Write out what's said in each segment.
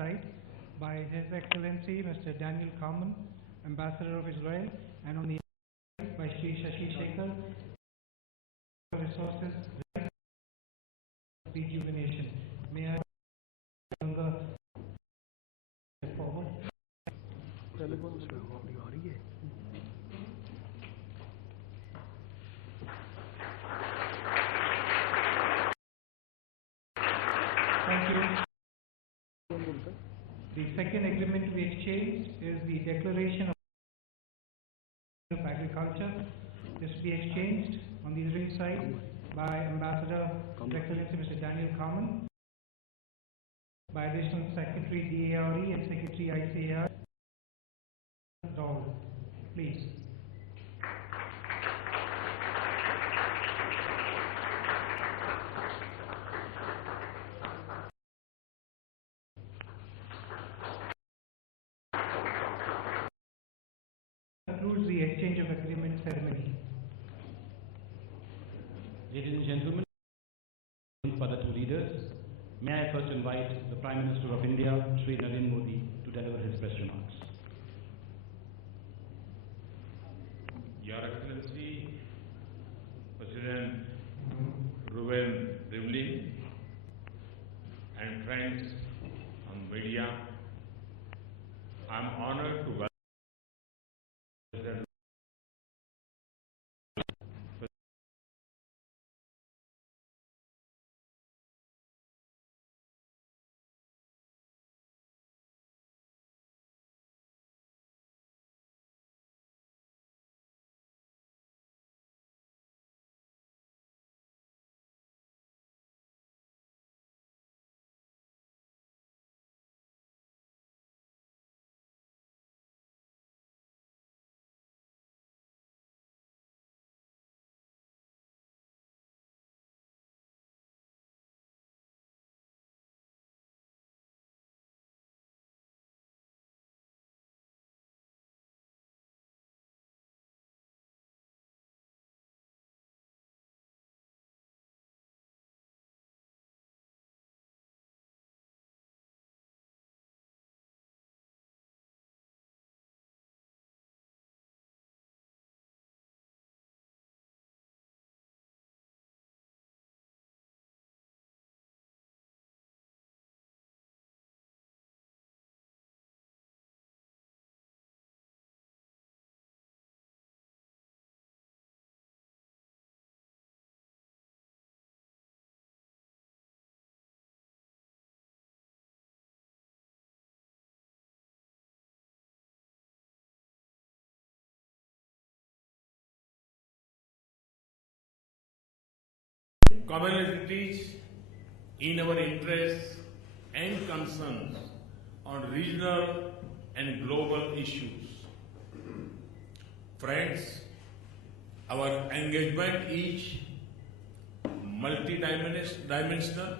side by His Excellency Mr. Daniel Carmen, Ambassador of Israel, and on the other side by Shri Shashi Shekhar, Resources Rejuvenation. May I forward? Thank you. The second agreement we exchanged is the Declaration of Agriculture. This will be exchanged on the other side by Ambassador His Excellency Mr. Daniel Carmen, by Additional Secretary DARE and Secretary ICAR. Please. Concludes the exchange of agreement ceremony. Ladies and gentlemen, for the two leaders, may I first invite the Prime Minister of India, Shri Narendra Modi, to deliver his best remarks. Your Excellency, President Reuven, Rivlin, and friends on media, I am honored to welcome President commonalities in our interests and concerns on regional and global issues. Friends, our engagement is multidimensional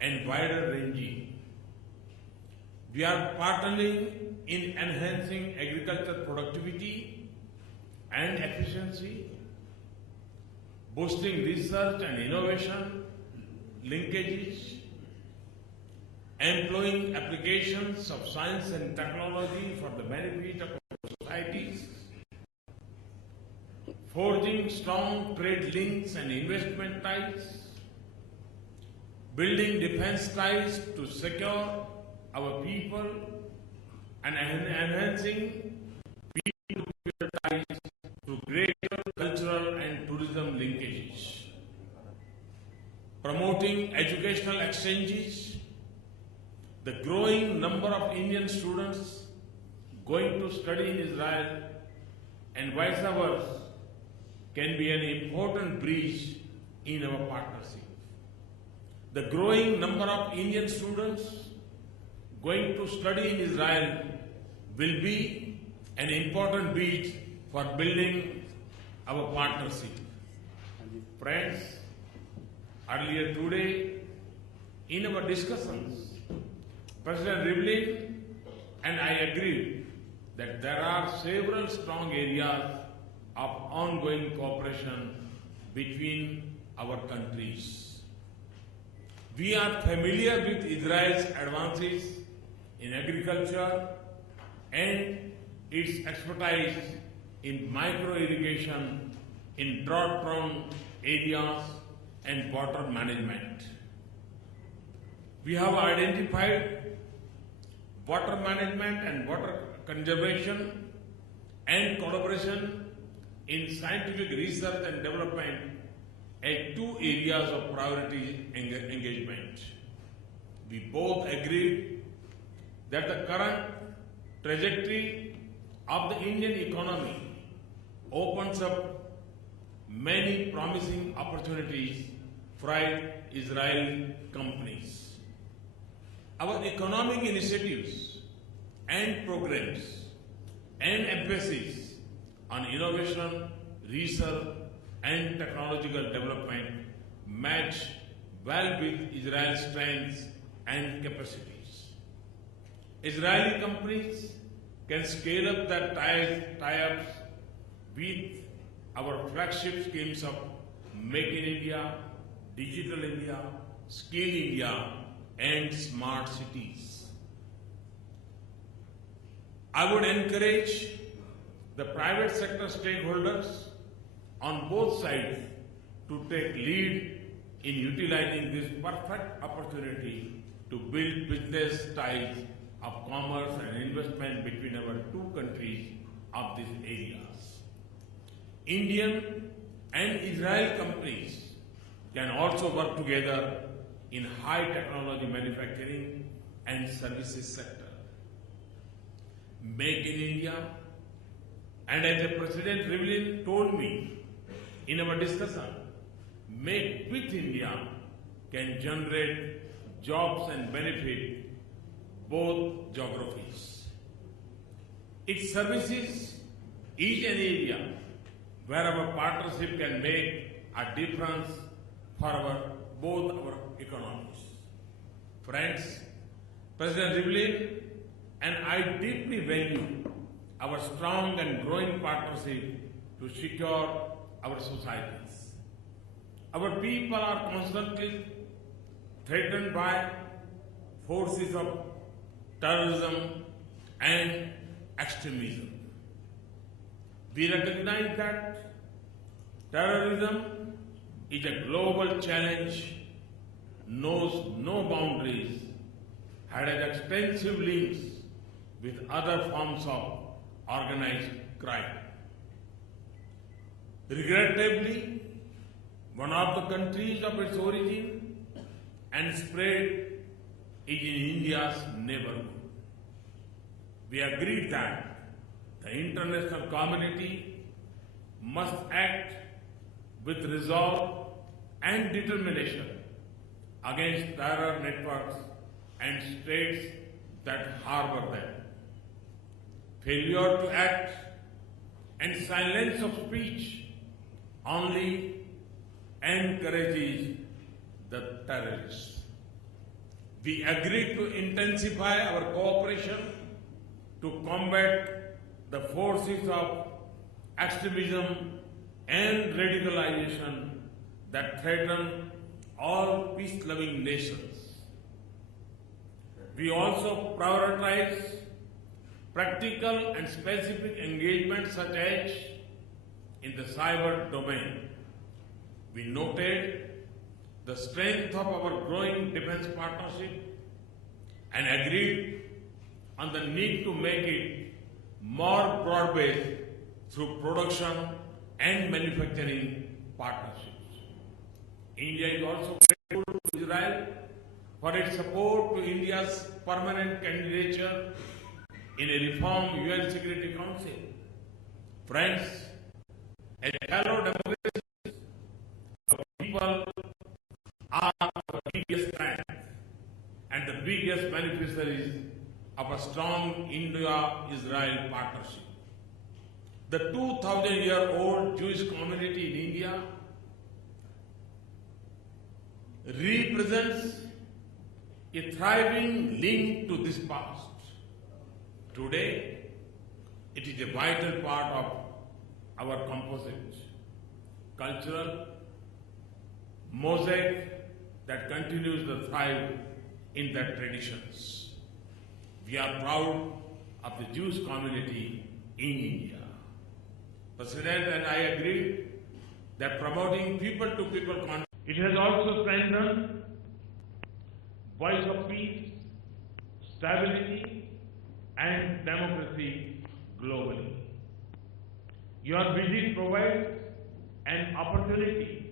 and wider-ranging. We are partnering in enhancing agricultural productivity and efficiency, boosting research and innovation linkages, employing applications of science and technology for the benefit of our societies, forging strong trade links and investment ties, building defense ties to secure our people, and enhancing people-to-people ties through greater cultural and tourism linkages, promoting educational exchanges. The growing number of Indian students going to study in Israel and vice versa can be an important bridge in our partnership. The growing number of Indian students going to study in Israel will be an important bridge for building our partnership. Friends, earlier today, in our discussions, President Rivlin and I agreed that there are several strong areas of ongoing cooperation between our countries. We are familiar with Israel's advances in agriculture and its expertise in micro-irrigation in drought-prone areas and water management. We have identified water management and water conservation and collaboration in scientific research and development as two areas of priority engagement. We both agreed that the current trajectory of the Indian economy opens up many promising opportunities for Israeli companies. Our economic initiatives and programs and emphasis on innovation, research, and technological development match well with Israel's strengths and capacities. Israeli companies can scale up their tie-ups with our flagship schemes of Make in India, Digital India, Skill India, and Smart Cities. I would encourage the private sector stakeholders on both sides to take lead in utilizing this perfect opportunity to build business ties of commerce and investment between our two countries of these areas. Indian and Israeli companies can also work together in high technology manufacturing and services sector. Make in India, and as the President Rivlin told me in our discussion, Make with India can generate jobs and benefit both geographies. It services is an area where our partnership can make a difference for both our economies. Friends, President Rivlin and I deeply value our strong and growing partnership to secure our societies. Our people are constantly threatened by forces of terrorism and extremism. We recognize that terrorism is a global challenge, knows no boundaries, has extensive links with other forms of organized crime. Regrettably, one of the countries of its origin and spread is in India's neighborhood. We agreed that the international community must act with resolve and determination against terror networks and states that harbor them. Failure to act and silence of speech only encourages the terrorists. We agreed to intensify our cooperation to combat the forces of extremism and radicalization that threaten all peace-loving nations. We also prioritize practical and specific engagements such as in the cyber domain. We noted the strength of our growing defense partnership and agreed on the need to make it more broad-based through production and manufacturing partnerships. India is also grateful to Israel for its support to India's permanent candidature in a reformed UN Security Council. Friends, as fellow democracies, our people are our biggest strength and the biggest beneficiaries of a strong India-Israel partnership. The 2,000-year-old Jewish community in India represents a thriving link to this past. Today, it is a vital part of our composite, cultural, mosaic, that continues to thrive in their traditions. We are proud of the Jewish community in India. President and I agree that promoting people-to-people contact. It has also strengthened voice of peace, stability, and democracy globally. Your visit provides an opportunity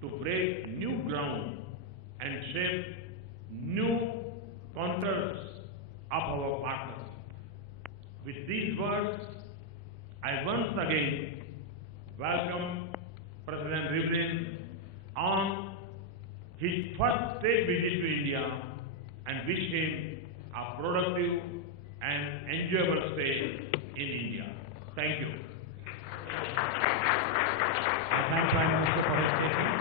to break new ground and shape new contours of our partnership. With these words, I once again welcome President Rivlin on his first state visit to India and wish him a productive and enjoyable stay in India. Thank you. I thank Prime Minister for his statement.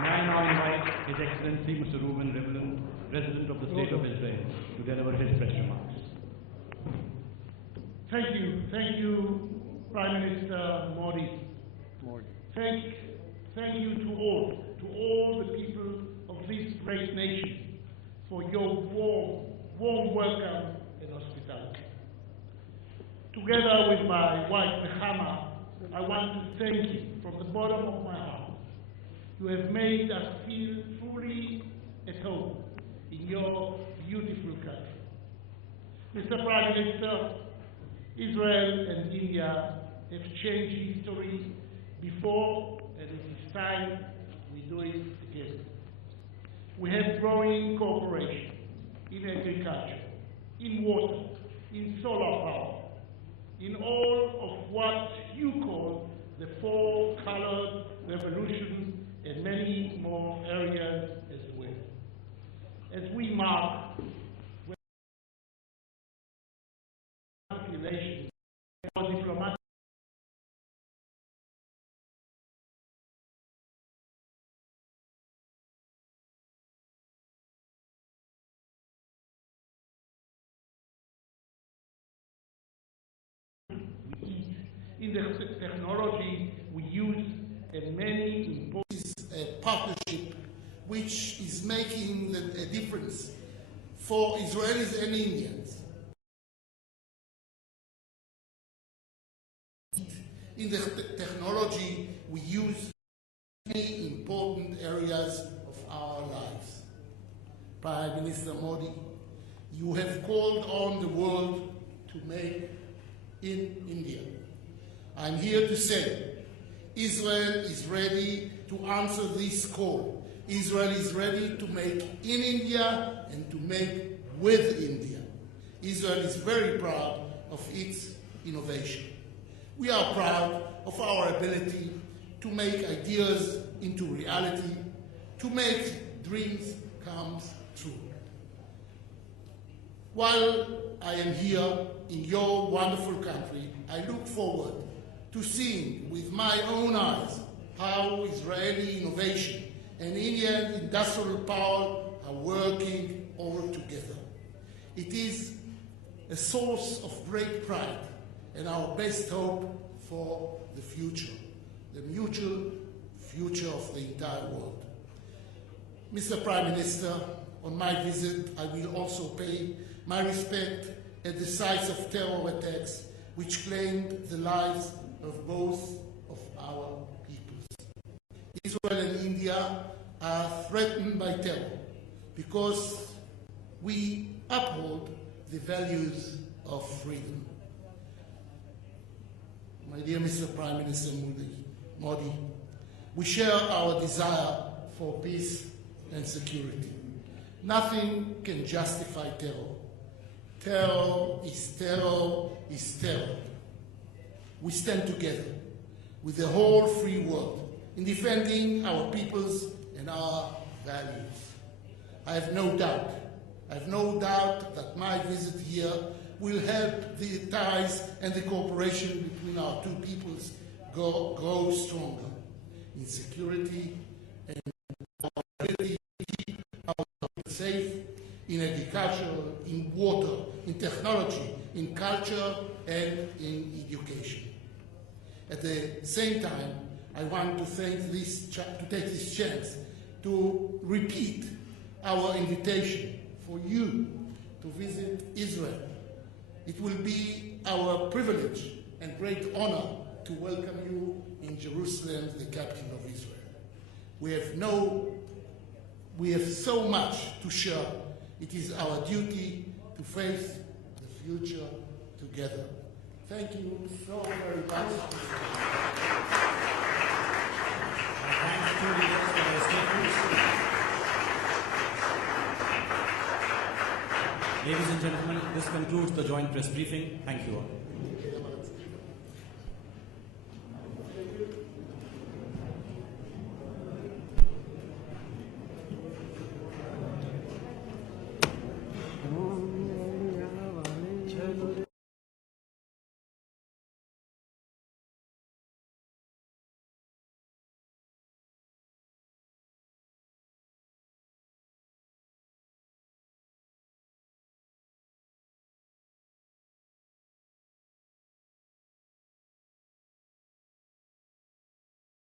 May I now invite His Excellency Mr. Reuven, President of the State of Israel, to deliver his press remarks. Thank you, Prime Minister Modi. Thank you to all the people of this great nation for your warm welcome and hospitality. Together with my wife Nechama, I want to thank you from the bottom of my heart. You have made us feel fully at home in your beautiful country. Mr. Prime Minister, Israel and India have changed history before, and it is time we do it again. We have growing cooperation in agriculture, in water, in solar power, in all of what you call the four-colored revolution, and many more areas as well. As we mark relations, our diplomatic in the technology we use, and many important a partnership which is making a difference for Israelis and Indians. In the technology we use many important areas of our lives. Prime Minister Modi, you have called on the world to make in India. I'm here to say Israel is ready to answer this call. Israel is ready to make in India and to make with India. Israel is very proud of its innovation. We are proud of our ability to make ideas into reality, to make dreams come true. While I am here in your wonderful country, I look forward to seeing with my own eyes how Israeli innovation and Indian industrial power are working all together. It is a source of great pride and our best hope for the future, the mutual future of the entire world. Mr. Prime Minister, on my visit, I will also pay my respect at the sites of terror attacks which claimed the lives of both of our peoples. Israel and India are threatened by terror because we uphold the values of freedom. My dear Mr. Prime Minister Modi, we share our desire for peace and security. Nothing can justify terror. Terror is terror is terror. We stand together with the whole free world in defending our peoples and our values. I have no doubt that my visit here will help the ties and the cooperation between our two peoples grow stronger in security and our ability to keep our people safe in agriculture, in water, in technology, in culture, and in education. At the same time, I want to take this chance to repeat our invitation for you to visit Israel. It will be our privilege and great honor to welcome you in Jerusalem, the capital of Israel. We have so much to share. It is our duty to face the future together. Thank you so very much. Thanks to leaders for their statements. Ladies and gentlemen, this concludes the joint press briefing. Thank you all.